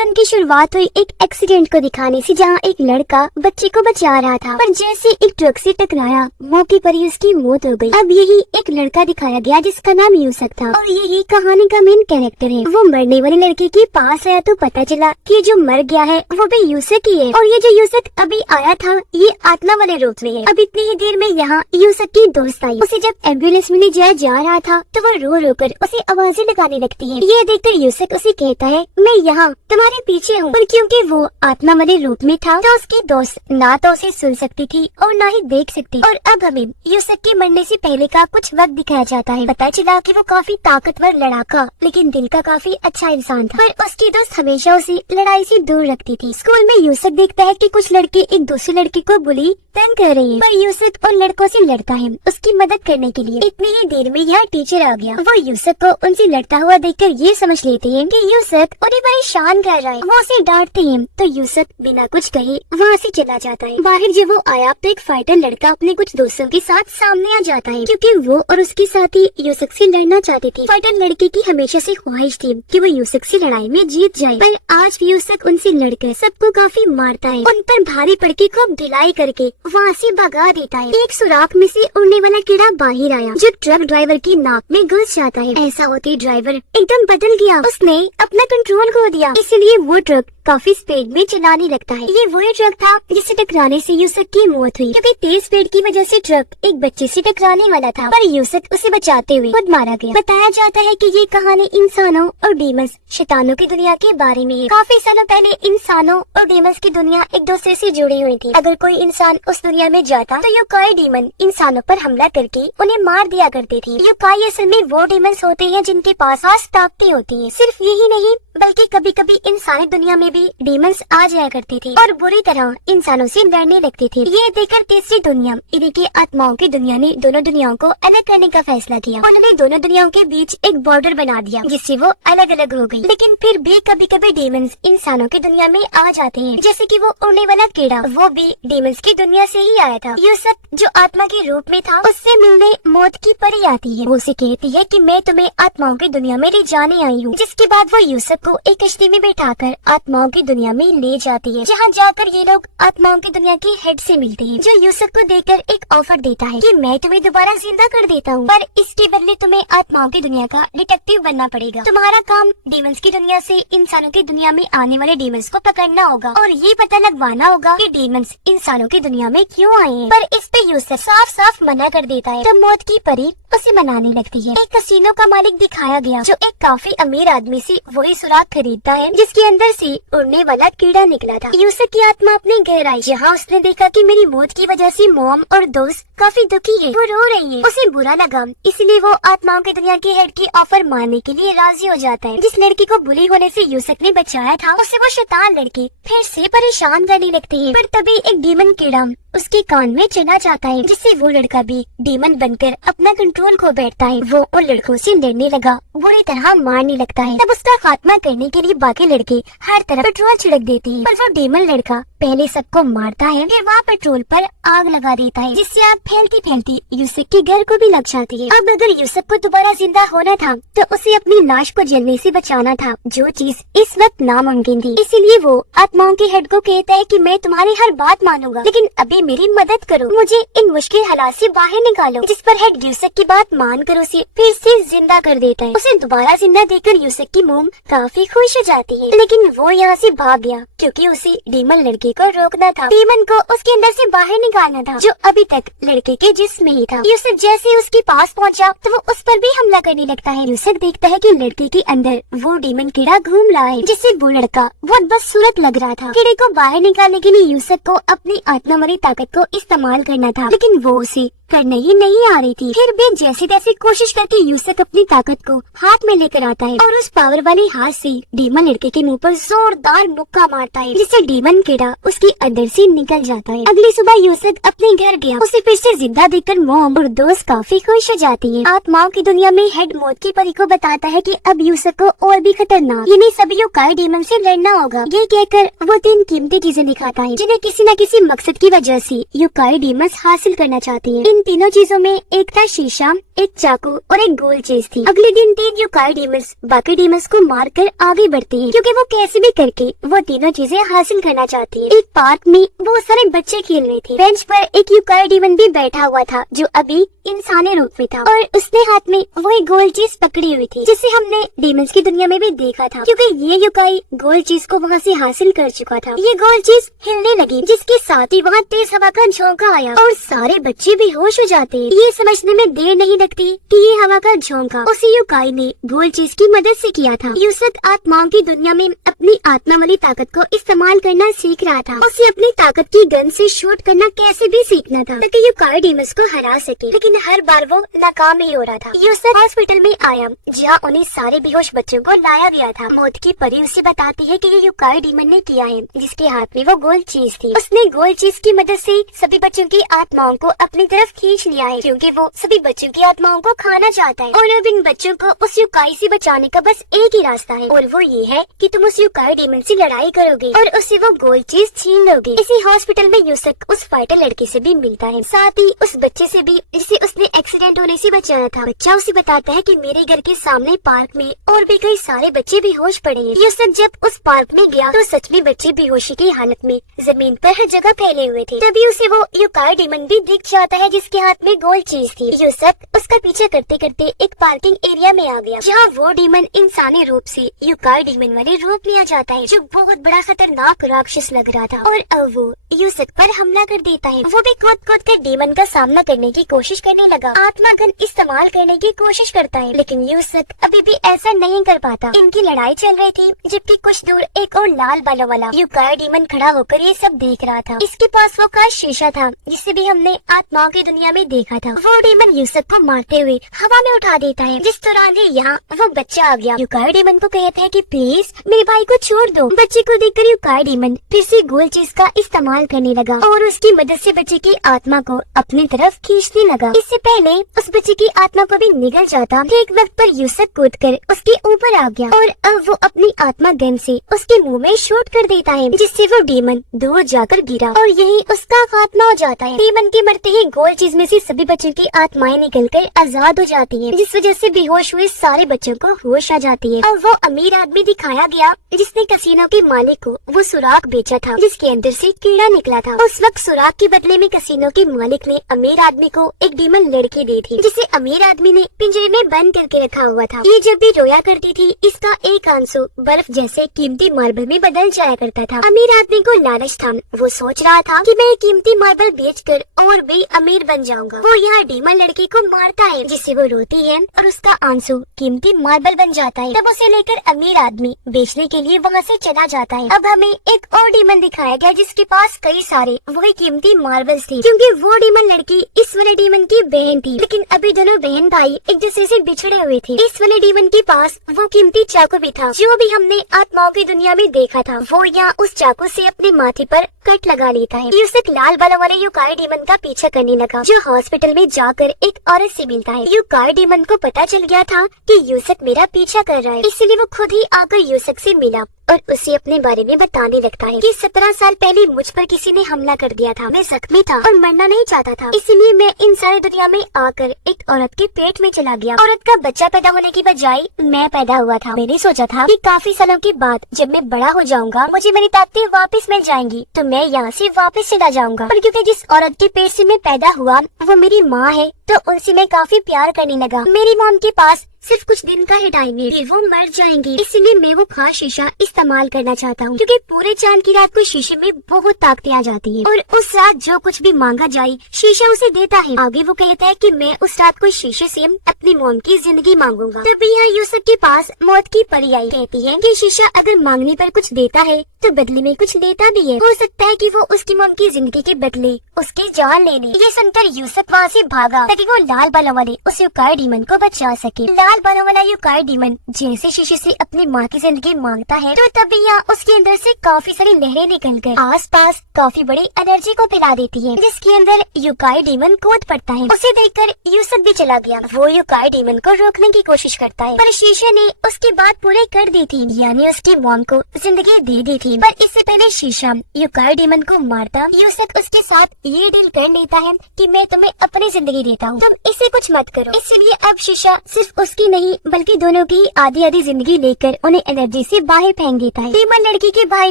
Season की शुरुआत हुई एक एक्सीडेंट को दिखाने से, जहां एक लड़का बच्चे को बचा रहा था, पर जैसे एक ट्रक से टकराया मौके पर ही उसकी मौत हो गई। अब यही एक लड़का दिखाया गया जिसका नाम यूसुफ था और यही कहानी का मेन कैरेक्टर है। वो मरने वाले लड़के के पास आया तो पता चला कि जो मर गया है वो भी यूसुफ ही है, और ये जो यूसुफ अभी आया था ये आत्मा वाले रूप में है। अब इतनी ही देर में यहाँ यूसुफ की दोस्त आई। उसे जब एम्बुलेंस में ले जाया जा रहा था तो वो रो रो कर उसे आवाजें लगाने लगती है। ये देखकर यूसुफ उसे कहता है, मैं यहाँ तुम्हारे पीछे हूँ। पर क्योंकि वो आत्मा वाले रूप में था तो उसकी दोस्त ना तो उसे सुन सकती थी और ना ही देख सकती। और अब हमें यूसुफ के मरने से पहले का कुछ वक्त दिखाया जाता है। पता चला कि वो काफी ताकतवर लड़ाका लेकिन दिल का काफी अच्छा इंसान था, पर उसकी दोस्त हमेशा उसे लड़ाई से दूर रखती थी। स्कूल में यूसुफ देखता है कि कुछ लड़के एक दूसरे लड़के को बुली तंग कर रहे हैं, पर यूसुफ उन लड़कों से लड़ता है उसकी मदद करने के लिए। इतनी ही देर में यहाँ टीचर आ गया। वो यूसुफ को उनसे लड़ता हुआ देखकर ये समझ लेते हैं कि यूसुफ उन्हें परेशान कर रहा है। वो उसे डांटते हैं तो यूसुफ बिना कुछ कहे वहाँ से चला जाता है। बाहर जब वो आया तो एक फाइटर लड़का अपने कुछ दोस्तों के साथ सामने आ जाता है, क्योंकि वो और उसके साथी यूसुफ से लड़ना चाहते थे। फाइटर लड़के की हमेशा से ख्वाहिश थी कि वो यूसुफ से लड़ाई में जीत जाए, पर आज यूसुफ उनसे लड़कर सबको काफी मारता है। उन पर भारी पड़ के खूब ढिलाई करके वहाँ से भगा देता है। एक सुराख में से उड़ने वाला कीड़ा बाहर आया जो ट्रक ड्राइवर की नाक में घुस जाता है। ऐसा होते ड्राइवर एकदम बदल गया, उसने अपना कंट्रोल खो दिया, इसलिए वो ट्रक काफी स्पीड में चलाने लगता है। ये वही ट्रक था जिससे टकराने से यूसुफ की मौत हुई, क्योंकि तेज स्पीड की वजह से ट्रक एक बच्चे से टकराने वाला था, पर यूसुफ उसे बचाते हुए खुद मारा गया। बताया जाता है कि ये कहानी इंसानों और डीमंस शैतानों की दुनिया के बारे में है। काफी सालों पहले इंसानों और डीमंस की दुनिया एक दूसरे से जुड़ी हुई थी। अगर कोई इंसान उस दुनिया में जाता तो योकाई डीमन इंसानों पर हमला करके उन्हें मार दिया करते थे। योकाई असल में वो डीमंस होते हैं जिनके पास खास ताकतें होती है। सिर्फ यही नहीं बल्कि कभी कभी इंसानी दुनिया में भी डीमंस आ जाया करते थे और बुरी तरह इंसानों से लड़ने लगते थे। ये देखकर तीसरी दुनिया यानी कि आत्माओं की दुनिया ने दोनों दुनियाओं को अलग करने का फैसला किया। उन्होंने दोनों दुनियाओं के बीच एक बॉर्डर बना दिया जिससे वो अलग अलग हो गई। लेकिन फिर भी कभी कभी डीमंस इंसानों की दुनिया में आ जाते हैं, जैसे कि वो उड़ने वाला कीड़ा, वो भी डीमंस की दुनिया से ही आया था। यूसुफ जो आत्मा के रूप में था उससे मिलने मौत की परी आती है। वो उसे कहती है कि मैं तुम्हें आत्माओं की दुनिया में ले जाने आई हूँ। जिसके बाद वो यूसुफ को एक कश्ती में बैठाकर आत्माओं की दुनिया में ले जाती है, जहाँ जाकर ये लोग आत्माओं की दुनिया के हेड से मिलते हैं, जो यूसुफ को देखकर एक ऑफर देता है कि मैं तुम्हें दोबारा जिंदा कर देता हूँ, पर इसके बदले तुम्हें आत्माओं की दुनिया का डिटेक्टिव बनना पड़ेगा। तुम्हारा काम डीमंस की दुनिया से इंसानों की दुनिया में आने वाले डीमंस को पकड़ना होगा और ये पता लगवाना होगा कि डीमंस इंसानों की दुनिया में क्यों आए हैं। पर इस पे यूसुफ साफ साफ मना कर देता है। तो मौत की परी उसे मनाने लगती है। एक कसीनो का मालिक दिखाया गया जो एक काफी अमीर आदमी से वही सुराख खरीदता है जिसके अंदर से उड़ने वाला कीड़ा निकला था। यूसुफ की आत्मा अपने घर आई, जहाँ उसने देखा कि मेरी मौत की वजह से मॉम और दोस्त काफी दुखी है, वो रो रही है। उसे बुरा लगा, इसलिए वो आत्माओं की दुनिया के हेड की ऑफर मानने के लिए राजी हो जाता है। जिस लड़की को बुली होने से यूसुफ ने बचाया था उसे वो शैतान लड़के फिर से परेशान करने लगते हैं। पर तभी एक डीमन कीड़ा उसके कान में चला जाता है, जिससे वो लड़का भी डीमन बनकर अपना कंट्रोल खो बैठता है। वो उन लड़कों से लड़ने लगा, बुरी तरह मारने लगता है। तब उसका खात्मा करने के लिए बाकी लड़के हर तरफ पेट्रोल छिड़क देते हैं, पर वो डीमन लड़का पहले सबको मारता है, फिर वहाँ पेट्रोल पर आग लगा देता है, जिससे आग फैलती फैलती यूसुफ के घर को भी लग जाती है। अब अगर यूसुफ को दोबारा जिंदा होना था तो उसे अपनी लाश को जलने से बचाना था, जो चीज इस वक्त नामुमकिन थी। इसीलिए वो आत्माओं के हेड को कहता है कि मैं तुम्हारी हर बात मानूंगा, लेकिन अभी मेरी मदद करो, मुझे इन मुश्किल हालात से बाहर निकालो। जिस पर हेड यूसुफ की बात मानकर उसे फिर से जिंदा कर देता है। उसे दोबारा जिंदा देखकर यूसुफ की मोम काफी खुश हो जाती है, लेकिन वो यहाँ से भाग गया क्योंकि उसे डीमन लड़के को रोकना था। डीमन को उसके अंदर से बाहर निकालना था जो अभी तक लड़के के जिस्म में ही था। यूसुफ जैसे उसके पास पहुँचा तो वो उस पर भी हमला करने लगता है। यूसुफ देखता है कि लड़के के अंदर वो डीमन कीड़ा घूम रहा है, जिससे वो लड़का बहुत बदसूरत लग रहा था। कीड़े को बाहर निकालने के लिए यूसुफ को अपनी आत्मावारी ताकत को इस्तेमाल करना था, लेकिन वो उसे करने ही नहीं आ रही थी। फिर भी जैसे तैसे कोशिश करके यूसुफ अपनी ताकत को हाथ में लेकर आता है और उस पावर वाले हाथ से डीमन लड़के के मुंह पर जोरदार मुक्का मारता है, जिससे डीमन कीड़ा उसके अंदर से निकल जाता है। अगली सुबह यूसुफ अपने घर गया, उसे फिर से जिंदा देखकर मॉम और दोस्त काफी खुश हो जाती है। आत्माओं की दुनिया में हेड मौत की परी को बताता है कि अब यूसुफ को और भी खतरनाक यानी सभी योकाई डीमन से लड़ना होगा। ये कहकर वो 3 कीमती चीजें दिखाता है जिन्हें किसी न किसी मकसद की वजह से योकाई डीमंस हासिल करना चाहती है। इन तीनों चीजों में एक था शीशा, एक चाकू और एक गोल चीज थी। अगले दिन 3 यूकाई डीमंस बाकी डीमंस को मारकर आगे बढ़ते हैं, क्योंकि वो कैसे भी करके वो तीनों चीजें हासिल करना चाहती है। एक पार्क में बहुत सारे बच्चे खेल रहे थे। बेंच पर एक यूकाई डीमन भी बैठा हुआ था जो अभी इंसानी रूप में था, और उसने हाथ में वो एक गोल चीज पकड़ी हुई थी, जिसे हमने डीमंस की दुनिया में भी देखा था, क्योंकि ये यूकाई गोल चीज को वहाँ से हासिल कर चुका था। ये गोल चीज हिलने लगी, जिसके साथ ही वहाँ तेज हवा का झोंका आया और सारे बच्चे बेहोश हो जाते हैं। ये समझने में देर नहीं लगती कि ये हवा का झोंका उसी यूकाई ने गोल चीज की मदद से किया था। यूसक आत्माओं की दुनिया में अपनी आत्मा वाली ताकत को इस्तेमाल करना सीख रहा था। उसे अपनी ताकत की गन से शूट करना कैसे भी सीखना था, ताकि यूकाई डीमंस को हरा सके, लेकिन हर बार वो नाकाम ही हो रहा था। यूसक हॉस्पिटल में आया, जहाँ उन्हें सारे बेहोश बच्चों को लाया गया था। मौत की परी उसे बताती है कि ये यूकाई डीमन ने किया है, जिसके हाथ में वो गोल चीज थी। उसने गोल चीज की मदद से सभी बच्चों की आत्माओं को अपनी तरफ खींच लिया है, क्योंकि वो सभी बच्चों की आत्माओं को खाना चाहता है। और अब इन बच्चों को उस यूकाई से बचाने का बस एक ही रास्ता है, और वो ये है कि तुम उस यूकाई डीमन से लड़ाई करोगे और उससे वो गोल चीज छीन लोगे। इसी हॉस्पिटल में यूसक उस फाइटर लड़के से भी मिलता है, साथ ही उस बच्चे से भी जिसे उसने एक्सीडेंट होने से बचाया था। बच्चा उसे बताता है कि मेरे घर के सामने पार्क में और भी कई सारे बच्चे बेहोश पड़े हैं। यूसक जब उस पार्क में गया तो सच में बच्चे बेहोशी की हालत में जमीन पर हर जगह फैले हुए थे। तभी उसे वो यूकाई डीमन भी दिख जाता है, जिसके हाथ में गोल चीज थी। यूसक उसका पीछे करते करते एक पार्किंग एरिया में आ गया, जहाँ वो डीमन इंसानी रूप से यूकाई डीमन वाले रूप में आ जाता है, जो बहुत बड़ा खतरनाक राक्षस लग रहा था। और अब वो यूसक पर हमला कर देता है। वो भी कूद कूद कर डीमन का सामना करने की कोशिश करने लगा, आत्मा गन इस्तेमाल करने की कोशिश करता है, लेकिन यूसक अभी भी ऐसा नहीं कर पाता। इनकी लड़ाई चल रही थी, जबकि कुछ दूर एक और लाल बालों वाला यूकाई डीमन खड़ा होकर ये सब देख रहा था। इसके पास वो कांच शीशा था, जिसे भी हमने आत्माओं की दुनिया में देखा था। वो डीमन यूसक को मारते हुए हवा में उठा देता है। जिस दौरान ही यहाँ वो बच्चा आ गया। यूकाई डीमन को कहता है कि प्लीज मेरे भाई को छोड़ दो। बच्चे को देखकर यूकाई डीमन फिर से गोल चीज का इस्तेमाल करने लगा और उसकी मदद से बच्चे की आत्मा को अपनी तरफ खींचने लगा। इससे पहले उस बच्चे की आत्मा को भी निगल जाता, एक वक्त पर यूसक कूदकर उसके ऊपर आ गया और अब वो अपनी आत्मा गन से उसके मुंह में शूट कर देता है, जिससे वो डीमन दूर जाकर गिरा और यही उसका खात्मा हो जाता है। डीमन के मरते ही गोल चीज में से सभी बच्चों की आत्माएं निकलकर आजाद हो जाती हैं, जिस वजह से बेहोश हुए सारे बच्चों को होश आ जाती है। और वो अमीर आदमी दिखाया गया जिसने कसीनो के मालिक को वो सुराख बेचा था, जिसके अंदर से कीड़ा निकला था। उस वक्त सुराख के बदले में कसीनो के मालिक ने अमीर आदमी को एक डीमन लड़की दी थी, जिसे अमीर आदमी ने पिंजरे में बंद करके रखा हुआ था। ये जब भी रोया करती थी, इसका एक आंसू बर्फ जैसे कीमती मार्बल में बदल जाया करता था। अमीर आदमी को लालच था, वो सोच रहा था कि मैं कीमती मार्बल बेचकर और भी अमीर बन जाऊंगा। वो यहाँ डीमन लड़की को मारता है, जिससे वो रोती है और उसका आंसू कीमती मार्बल बन जाता है। तब उसे लेकर अमीर आदमी बेचने के लिए वहाँ से चला जाता है। अब हमें एक और डीमन दिखाया गया, जिसके पास कई सारे वही कीमती मार्बल्स थे, क्योंकि वो डीमन लड़की इस वाले डीमन की बहन थी। लेकिन अभी दोनों बहन भाई एक दूसरे से बिछड़े हुए थे। इस वाले डीमन के पास वो कीमती चाकू भी था, जो भी हमने आत्माओं की दुनिया में देखा था। वो यहाँ उस चाकू से अपने माथे पर कट लगा लेता है। यूसक लाल बालों वाले यूकाई डीमन का पीछा करने लगा, जो हॉस्पिटल में जाकर एक औरत से मिलता है। यूकाई डीमन को पता चल गया था कि यूसक मेरा पीछा कर रहा है, इसलिए वो खुद ही आकर यूसक से मिला और उसे अपने बारे में बताने लगता है कि 17 साल पहले मुझ पर किसी ने हमला कर दिया था। मैं जख्मी था और मरना नहीं चाहता था, इसलिए मैं इन सारी दुनिया में आकर एक औरत के पेट में चला गया। औरत का बच्चा पैदा होने की बजाय मैं पैदा हुआ था। मैंने सोचा था कि काफी सालों के बाद जब मैं बड़ा हो जाऊंगा, मुझे मेरी ताकतें वापस मिल जाएंगी, तो मैं यहाँ से वापस चला जाऊंगा। पर क्योंकि जिस औरत के पेट से मैं पैदा हुआ वो मेरी माँ है, तो उनसे मैं काफी प्यार करने लगा। मेरी मॉम के पास सिर्फ कुछ दिन का ही टाइम है, फिर वो मर जाएंगी, इसलिए मैं वो खास शीशा इस्तेमाल करना चाहता हूँ, क्योंकि पूरे चांद की रात को शीशे में बहुत ताकतें आ जाती है और उस रात जो कुछ भी मांगा जाए शीशा उसे देता है। आगे वो कहता है कि मैं उस रात को शीशे से अपनी मॉम की जिंदगी मांगूंगा। तभी यहाँ यूसुफ के पास मौत की परी आई, कहती है कि शीशा अगर मांगने पर कुछ देता है तो बदले में कुछ लेता भी है। हो सकता है कि वो उसकी मॉम की जिंदगी के बदले उसकी जान ले ले। ये सुनकर यूसुफ वहाँ से भागा ताकि वो लाल बालों वाले उस यूकाई डीमन को बचा सके। लाल बालों वाला यूकाई डीमन जैसे शीशे से अपनी माँ की जिंदगी मांगता है तो तभी यहाँ उसके अंदर से काफी सारी लहरें निकलकर आसपास काफी बड़ी एनर्जी को फैला देती है, जिसके अंदर यूकाई डीमन कूद पड़ता है। उसे देखकर यूसुफ भी चला गया। वो यूकाई डीमन को रोकने की कोशिश करता है पर शीशे ने उसकी बात पूरी कर दी थी, यानी उसकी मॉम को जिंदगी दे दी थी। पर इससे पहले शीशा यूकाई डीमन को मारता, यूसुफ उसके साथ ये डील कर लेता है कि मैं तुम्हें अपनी जिंदगी देता हूँ, तुम इसे कुछ मत करो। इसलिए अब शीशा सिर्फ उसकी नहीं बल्कि दोनों की आधी आधी जिंदगी लेकर उन्हें एनर्जी से बाहर फेंक देता है। डीमन लड़की के भाई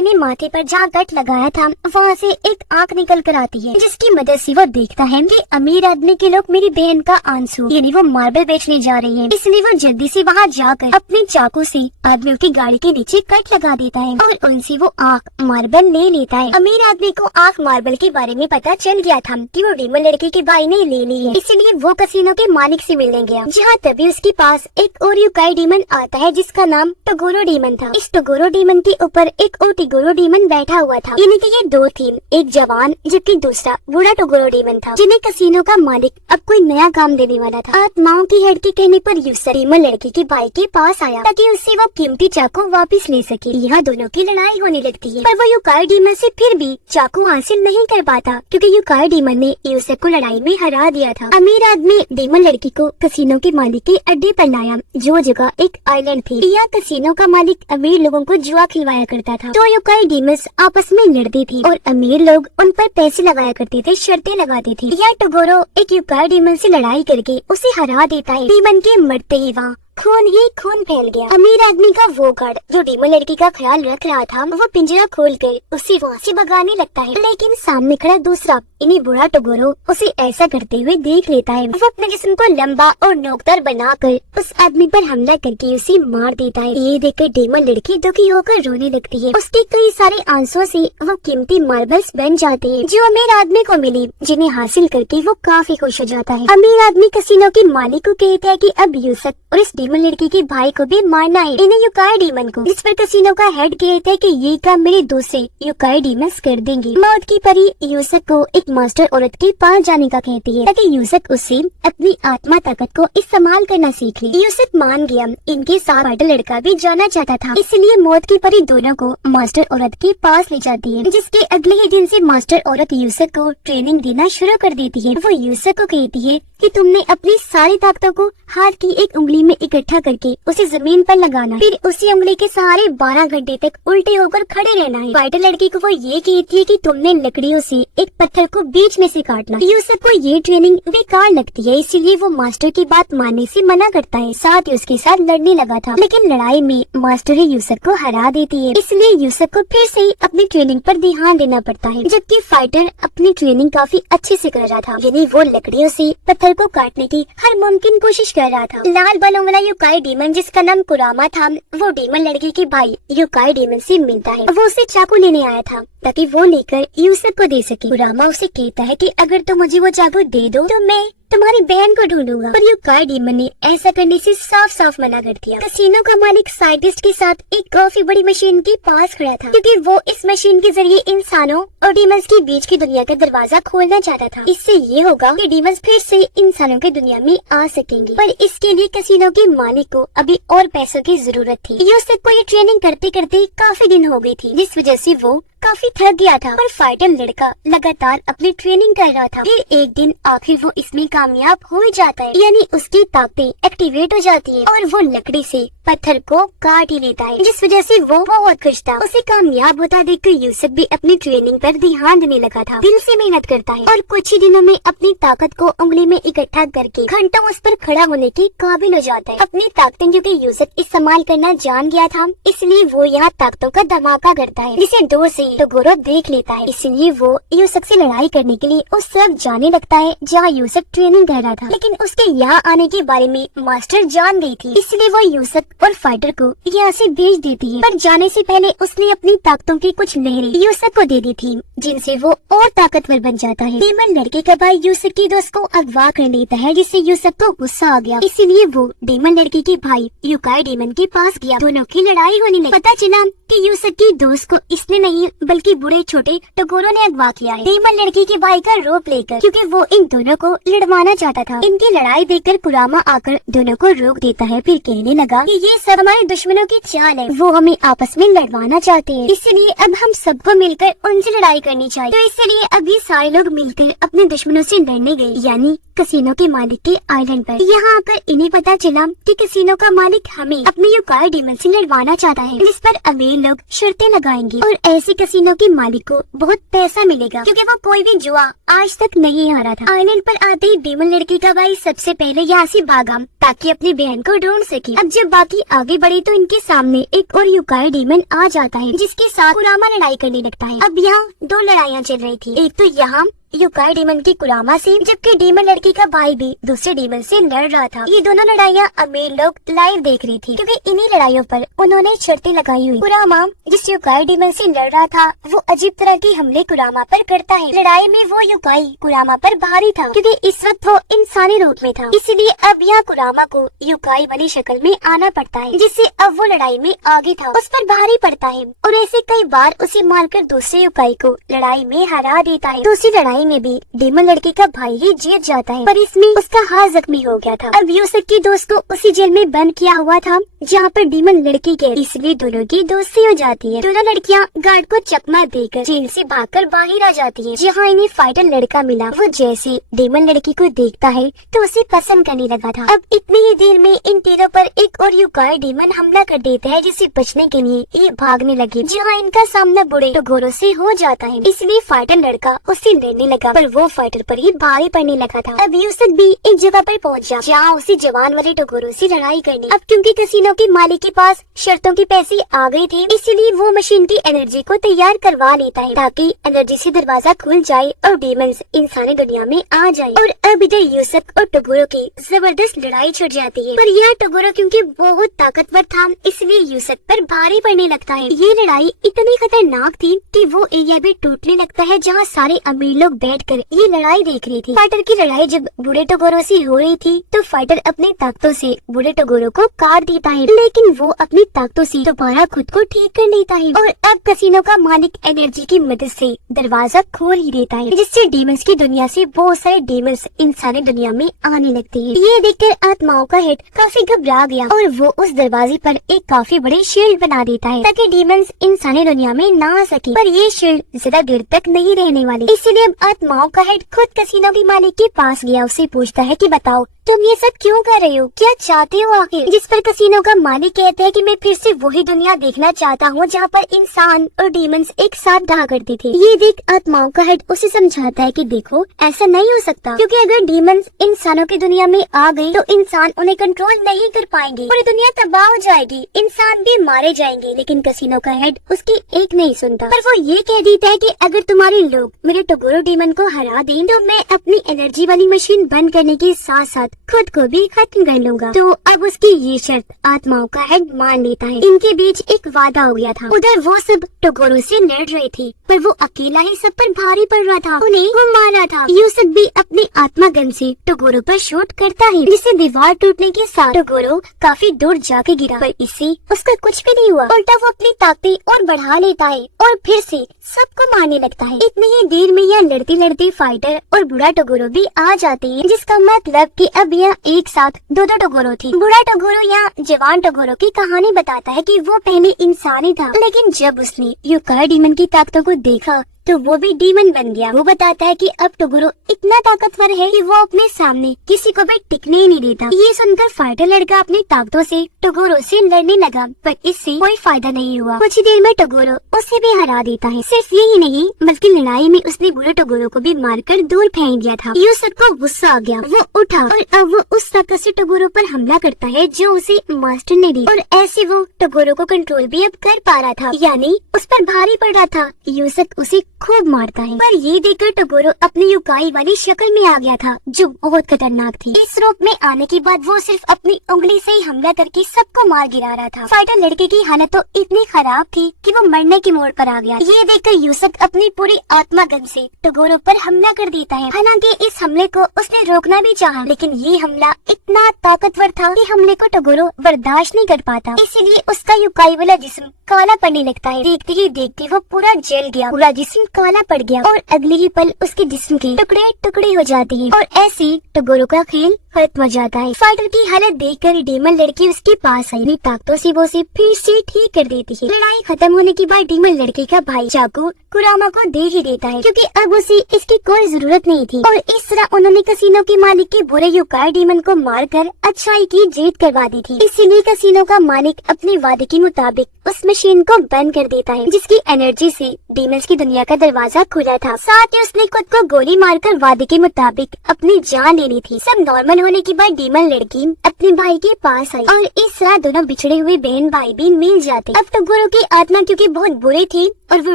ने माथे पर जहाँ कट लगाया था वहाँ से एक आंख निकल कर आती है, जिसकी मदद से वो देखता है कि अमीर आदमी के लोग मेरी बहन का आंसू यानी वो मार्बल बेचने जा रही है। इसलिए वो जल्दी से वहाँ जाकर अपने चाकू से आदमियों की गाड़ी के नीचे कट लगा देता है और उनसे वो आंख मार्बल ले लेता है। अमीर आदमी को आंख मार्बल के बारे में पता चल गया था कि वो डीमन लड़की के भाई ने ले ली है, इसलिए वो कसिनो के मालिक से मिलने गया, जहाँ तभी उसके पास एक और यूकाई डीमन आता है जिसका नाम टोगोरो डीमन था। इस टोगोरो डीमन के ऊपर एक और टिगोरो डीमन बैठा हुआ था, यानी कि ये दो थी, एक जवान जबकि दूसरा बूढ़ा टोगोरो डीमन था, जिन्हें कसिनो का मालिक अब कोई नया काम देने वाला था। आत्माओं की हेड के कहने पर यूसुफ डीमन लड़की के भाई के पास आया ताकि उससे वो कीमती चाकू वापस ले सके। यहाँ दोनों की लड़ाई होने लगती है पर वो यूकाई डीमन से फिर भी चाकू हासिल नहीं कर पाता क्योंकि यूकाई डीमन ने यूसुफ को लड़ाई में हरा दिया था। अमीर आदमी डीमन लड़की को कसिनो के मालिक के अड्डे पर लाया, जो जगह एक आइलैंड थी। यह कसिनो का मालिक अमीर लोगों को जुआ खिलवाया करता था, तो यूकाई डीमंस आपस में लड़ती थी और अमीर लोग उन पर पैसे लगाया करते थे, शर्तें लगाते थे। यह टोगोरो एक यूकाई डीमन से लड़ाई करके उसे हरा देता है। डीमन के मरते ही वहाँ खून ही खून फैल गया। अमीर आदमी का वो गार्ड जो डीमन लड़की का ख्याल रख रहा था वो पिंजरा खोलकर उसे वहाँ से भगाने लगता है, लेकिन सामने खड़ा दूसरा इन्हीं बुढ़ा टोगोरो उसे ऐसा करते हुए देख लेता है। वो अपने जिस्म को लंबा और नोकदार बनाकर उस आदमी पर हमला करके उसे मार देता है। ये देखकर डीमन लड़की दुखी होकर रोने लगती है। उसके कई सारे आंसुओं से वो कीमती मार्बल्स बन जाते हैं जो अमीर आदमी को मिली, जिन्हें हासिल करके वो काफी खुश हो जाता है। अमीर आदमी कसिनो के मालिक को कहता है कि अब यूसुफ और इस डीमन लड़की के भाई को भी मारना है, इन्हें यूकाई डीमन को। जिस पर कसिनो का हेड कहता है कि ये काम मेरे दूसरे यूकाई डीमंस कर देंगे। मौत की परी यूसुफ को एक मास्टर औरत के पास जाने का कहती है ताकि यूसुफ उससे अपनी आत्मा ताकत को इस्तेमाल करना सीख ले। यूसुफ मान गया। इनके साथ पागल लड़का भी जाना चाहता था, इसलिए मौत की परी दोनों को मास्टर औरत के पास ले जाती है, जिसके अगले ही दिन से मास्टर औरत यूसुफ को ट्रेनिंग देना शुरू कर देती है। वो यूसुफ को कहती है कि तुमने अपनी सारी ताकतों को हाथ की एक उंगली में इकट्ठा करके उसे जमीन पर लगाना, फिर उसी उंगली के सहारे 12 घंटे तक उल्टे होकर खड़े रहना है। फाइटर लड़की को वो ये कहती है कि तुमने लकड़ियों से एक पत्थर को बीच में से काटना। यूसुफ को ये ट्रेनिंग बेकार लगती है, इसीलिए वो मास्टर की बात मानने से मना करता है। साथ ही उसके साथ लड़ने लगा था, लेकिन लड़ाई में मास्टर ही यूसुफ को हरा देती है, इसलिए यूसुफ को फिर से अपनी ट्रेनिंग पर ध्यान देना पड़ता है। जबकि फाइटर अपनी ट्रेनिंग काफी अच्छे से कर रहा था, यानी वो लकड़ियों से पत्थर को काटने की हर मुमकिन कोशिश कर रहा था। लाल बालों वाला यूकाई डीमन जिसका नाम कुरामा था, वो डीमन लड़की के भाई यूकाई डीमन से मिलता है। वो उसे चाकू लेने आया था ताकि वो लेकर यूसुफ को दे सके। कुरामा उसे कहता है कि अगर तुम मुझे वो चाकू दे दो तो मैं तुम्हारी बहन को ढूंढूंगा, पर यूकाई डीमन ने ऐसा करने से साफ साफ मना कर दिया। कसिनो का मालिक साइंटिस्ट के साथ एक काफी बड़ी मशीन के पास खड़ा था, क्योंकि वो इस मशीन के जरिए इंसानों और डीमंस के बीच की दुनिया का दरवाजा खोलना चाहता था। इससे ये होगा कि डीमंस फिर से इंसानों की दुनिया में आ सकेंगे, पर इसके लिए कसिनो के मालिक को अभी और पैसों की जरूरत थी। यूसुफ को ये ट्रेनिंग करते करते काफी दिन हो गई थी, जिस वजह से वो काफी थक गया था, पर फाइटर लड़का लगातार अपनी ट्रेनिंग कर रहा था। फिर एक दिन आखिर वो इसमें कामयाब हो ही जाता है, यानी उसकी ताकतें एक्टिवेट हो जाती है और वो लकड़ी से पत्थर को काट ही लेता है, जिस वजह से वो बहुत खुश था। उसे कामयाब होता देखकर यूसुफ भी अपनी ट्रेनिंग पर ध्यान देने लगा था, दिल से मेहनत करता है और कुछ ही दिनों में अपनी ताकत को उंगली में इकट्ठा करके घंटों उस पर खड़ा होने के काबिल हो जाता है। अपनी ताकतें जो कि यूसुफ इस्तेमाल करना जान गया था, इसलिए वो यहाँ ताकतों का धमाका करता है, जिसे दूर से टोगोरो देख लेता है। इसलिए वो यूसुफ से लड़ाई करने के लिए उस तरफ जाने लगता है जहाँ यूसुफ ट्रेनिंग कर रहा था, लेकिन उसके यहाँ आने के बारे में मास्टर जान गई थी, इसलिए वो यूसुफ और फाइटर को यहाँ से भेज देती है। पर जाने से पहले उसने अपनी ताकतों की कुछ लहरें यूसुफ को दे दी थी, जिनसे वो और ताकतवर बन जाता है। डेमन लड़के का भाई यूसुफ की दोस्त को अगवा कर लेता है, जिससे यूसुफ को गुस्सा आ गया। इसीलिए वो डेमन लड़के के भाई यूकाई डेमन के पास गया। दोनों की लड़ाई होने लगी। पता चला कि यूसुफ की दोस्त को इसने नहीं बल्कि बुरे छोटे टगोरों ने अगवा किया है, डेमन लड़की के भाई का रोप लेकर, क्योंकि वो इन दोनों को लड़वाना चाहता था। इनकी लड़ाई देखकर कुरामा आकर दोनों को रोक देता है, फिर कहने लगा कि ये सब हमारे दुश्मनों की चाल है, वो हमें आपस में लड़वाना चाहते हैं, इसलिए अब हम सबको मिलकर उनसे लड़ाई करनी चाहिए। तो इसलिए अब ये सारे लोग मिलकर अपने दुश्मनों से लड़ने गए, यानी कसिनो के मालिक के आइलैंड पर। यहाँ आकर इन्हें पता चला कि कसिनो का मालिक हमें अपने यूकाई डेमन से लड़वाना चाहता है, जिस पर अमीर लोग शर्तें लगाएंगे और ऐसे कसिनो के मालिक को बहुत पैसा मिलेगा, क्योंकि वो कोई भी जुआ आज तक नहीं हारा था। आइलैंड पर आते ही डेमन लड़की का भाई सबसे पहले यहाँ से भागा ताकि अपनी बहन को ढूंढ सके। अब जब बाकी आगे बढ़े तो इनके सामने एक और यूकाई डेमन आ जाता है, जिसके साथ कुरामा लड़ाई करने लगता है। अब यहाँ दो लड़ाइयाँ चल रही थी, एक तो यहाँ यूकाई डेमन की कुरामा से, जबकि डेमन लड़की का भाई भी दूसरे डेमन से लड़ रहा था। ये दोनों लड़ाइयाँ अमीर लोग लाइव देख रही थी, क्योंकि इन्हीं लड़ाइयों पर उन्होंने शर्तें लगाई हुई। कुरामा जिस यूकाई डेमन से लड़ रहा था वो अजीब तरह के हमले कुरामा पर करता है। लड़ाई में वो यूकाई कुरामा पर भारी था, क्योंकि इस वक्त वो इंसानी रूप में था, इसलिए अब यहाँ कुरामा को यूकाई वाली शक्ल में आना पड़ता है, जिससे अब वो लड़ाई में आगे था, उस पर भारी पड़ता है और ऐसे कई बार उसे मारकर दूसरे यूकाई को लड़ाई में हरा देता है। दूसरी लड़ाई में भी डेमन लड़के का भाई ही जीत जाता है, पर इसमें उसका हाथ जख्मी हो गया था। अब यूसुफ की दोस्त को उसी जेल में बंद किया हुआ था जहाँ पर डेमन लड़की के, इसलिए दोनों की दोस्ती हो जाती है। दोनों लड़कियाँ गार्ड को चकमा देकर जेल से भागकर बाहर आ जाती है। जहाँ इन्हें फाइटर लड़का मिला, वो जैसे डेमन लड़की को देखता है तो उसे पसंद करने लगा था। अब इतनी ही देर में इन तीनों पर एक और यूकाई डेमन हमला कर देता है, जिसे बचने के लिए ये भागने लगे, जहाँ इनका सामना बुरे टगोरों से हो जाता है। इसलिए फाइटर लड़का उससे लड़ने लगा, पर वो फाइटर पर ही भारी पड़ने लगा था। अब यूसुफ भी एक जगह पर पहुंचा जहाँ उसी जवान वाले टगोरों से लड़ाई करनी। अब क्योंकि कसिनो के मालिक के पास शर्तों के पैसे आ गए थे, इसीलिए वो मशीन की एनर्जी को तैयार करवा लेता है ताकि एनर्जी से दरवाजा खुल जाए और डेमन्स इंसानी दुनिया में आ जाए। और अब इधर यूसुफ और टगोरों की जबरदस्त लड़ाई छिड़ जाती है, पर यह टगोरो क्योंकि बहुत ताकतवर था इसलिए यूसुफ पर भारी पड़ने लगता है। ये लड़ाई इतनी खतरनाक थी कि वो एरिया भी टूटने लगता है जहाँ सारे अमीर लोग बैठकर ये लड़ाई देख रही थी। फाइटर की लड़ाई जब बूढ़े टगोरों से हो रही थी तो फाइटर अपनी ताकतों से बूढ़े टगोरों को काट देता है, लेकिन वो अपनी ताकतों से दोबारा खुद को ठीक कर लेता है और अब कसिनो का मालिक एनर्जी की मदद से दरवाजा खोल ही देता है, जिससे डेमन्स की दुनिया से बहुत सारे डेमन्स इंसानी दुनिया में आने लगते हैं। ये देखकर आत्माओं का हेड काफी घबरा गया और वो उस दरवाजे पर एक काफी बड़े शील्ड बना देता है ताकि डेमन्स इंसानी दुनिया में ना आ सके। पर ये शील्ड ज्यादा देर तक नहीं रहने वाली, इसलिए अब आत्माओं का हेड खुद कसिनो के मालिक के पास गया। उसे पूछता है कि बताओ तुम ये सब क्यों कर रहे हो, क्या चाहते हो आखिर? जिस पर कसिनो का मालिक कहता है कि मैं फिर से वही दुनिया देखना चाहता हूँ जहाँ पर इंसान और डीमंस एक साथ रहा करते थे। ये देख आत्माओं का हेड उसे समझाता है कि देखो ऐसा नहीं हो सकता, क्योंकि अगर डीमंस इंसानों की दुनिया में आ गए तो इंसान उन्हें कंट्रोल नहीं कर पाएंगे, पूरी दुनिया तबाह हो जाएगी, इंसान भी मारे जाएंगे। लेकिन कसिनो का हेड उसकी एक नहीं सुनता, पर वो ये कह देता है कि अगर तुम्हारे लोग मेरे टगोरो डीमन को हरा दें तो मैं अपनी एनर्जी वाली मशीन बंद करने के साथ साथ खुद को भी खत्म कर लूंगा। तो अब उसकी ये शर्त आत्माओं का हेड मान लेता है। इनके बीच एक वादा हो गया था। उधर वो सब टगोरों से लड़ रहे थे, पर वो अकेला ही सब पर भारी पड़ रहा था, उन्हें वो मारा था। यूसुफ भी अपने आत्मा गन से टगोरों पर शूट करता है, जिससे दीवार टूटने के साथ टगोरो काफी दूर जाके गिरा, पर इससे उसका कुछ भी नहीं हुआ। उल्टा वो अपनी ताकतें और बढ़ा लेता है और फिर से सबको मारने लगता है। इतनी ही देर में यहाँ लड़ते लड़ते फाइटर और बुढ़ा टगोरो भी आ जाते हैं, जिसका मतलब कि अब यहाँ एक साथ दो टगोरो थी। बुढ़ा टगोरो यहाँ जवान टगोरो की कहानी बताता है कि वो पहले इंसानी था, लेकिन जब उसने यूकाई डीमन की ताकतों को देखा तो वो भी डीमन बन गया। वो बताता है कि अब टगोरो इतना ताकतवर है कि वो अपने सामने किसी को भी टिकने ही नहीं देता। ये सुनकर फाइटर लड़का अपनी ताकतों से टगोरो से लड़ने लगा, पर इससे कोई फायदा नहीं हुआ। कुछ ही देर में टगोरो उसे भी हरा देता है। सिर्फ यही नहीं बल्कि लड़ाई में उसने बुरे टगोरो को भी मारकर दूर फेंक दिया था। यूसुफ को गुस्सा आ गया, वो उठा और अब वो उस ताकत से टगोरो पर हमला करता है जो उसे मास्टर ने दी, और ऐसे वो टगोरो को कंट्रोल भी अब कर पा रहा था, यानी उस पर भारी पड़ रहा था। यूसुफ उसे खूब मारता है। पर ये देखकर टोगोरो अपनी युकाई वाली शक्ल में आ गया था, जो बहुत खतरनाक थी। इस रूप में आने के बाद वो सिर्फ अपनी उंगली से ही हमला करके सबको मार गिरा रहा था। फाइटर लड़के की हालत तो इतनी खराब थी कि वो मरने की मोड़ पर आ गया। ये देखकर यूसक अपनी पूरी आत्मागन से टोगोरो पर हमला कर देता है। हालांकि इस हमले को उसने रोकना भी चाहा, लेकिन ये हमला इतना ताकतवर था कि हमले को टोगोरो बर्दाश्त नहीं कर पाता। इसीलिए उसका युकाई वाला जिस्म काला पड़ने लगता है। देखते ही देखते वो पूरा जल गया, पूरा जिस्म काला पड़ गया और अगले ही पल उसके जिस्म के टुकड़े टुकड़े हो जाते हैं और ऐसे टोगोरो का खेल खत्म हो जाता है। फाइटर की हालत देखकर डीमन लड़की उसके पास आई, अपनी ताकतों से वो उसे फिर से ठीक कर देती है। लड़ाई खत्म होने के बाद डीमन लड़के का भाई चाकू कुरामा को दे ही देता है, क्योंकि अब उसे इसकी कोई जरूरत नहीं थी। और इस तरह उन्होंने कसीनो के मालिक के बुरे युकाई डीमन को मारकर अच्छाई की जीत करवा दी थी। इसीलिए कसीनो का मालिक अपने वादे के मुताबिक उस मशीन को बंद कर देता है, जिसकी एनर्जी से डीमंस की दुनिया का दरवाजा खुला था। साथ ही उसने खुद को गोली मारकर वादे के मुताबिक अपनी जान लेनी थी। सब नॉर्मल होने के बाद डीमन लड़की अपने भाई के पास आई और इस तरह दोनों बिछड़े हुए बहन भाई भी मिल जाते। अब टोगोरो की आत्मा क्योंकि बहुत बुरी थी और वो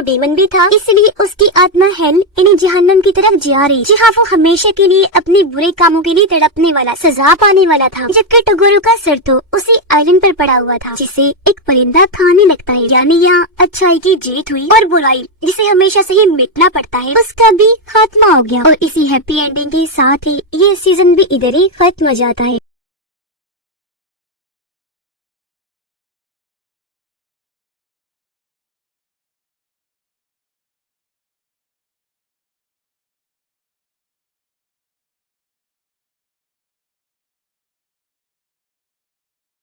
डीमन भी था, इसलिए उसकी आत्मा हेल यानी जहन्नम की तरफ जा रही, जहाँ वो हमेशा के लिए अपने बुरे कामों के लिए तड़पने वाला, सजा पाने वाला था। जबकि टोगोरो का सर तो उसी आइलैंड पर पड़ा हुआ था, जिसे एक परिंदा खाने लगता है। यानी यहाँ अच्छाई की जीत हुई और बुराई, जिसे हमेशा से ही मिटना पड़ता है, उसका भी खात्मा हो गया। और इसी हैप्पी एंडिंग के साथ ही ये सीजन भी इधर ही खत्म हो जाता है।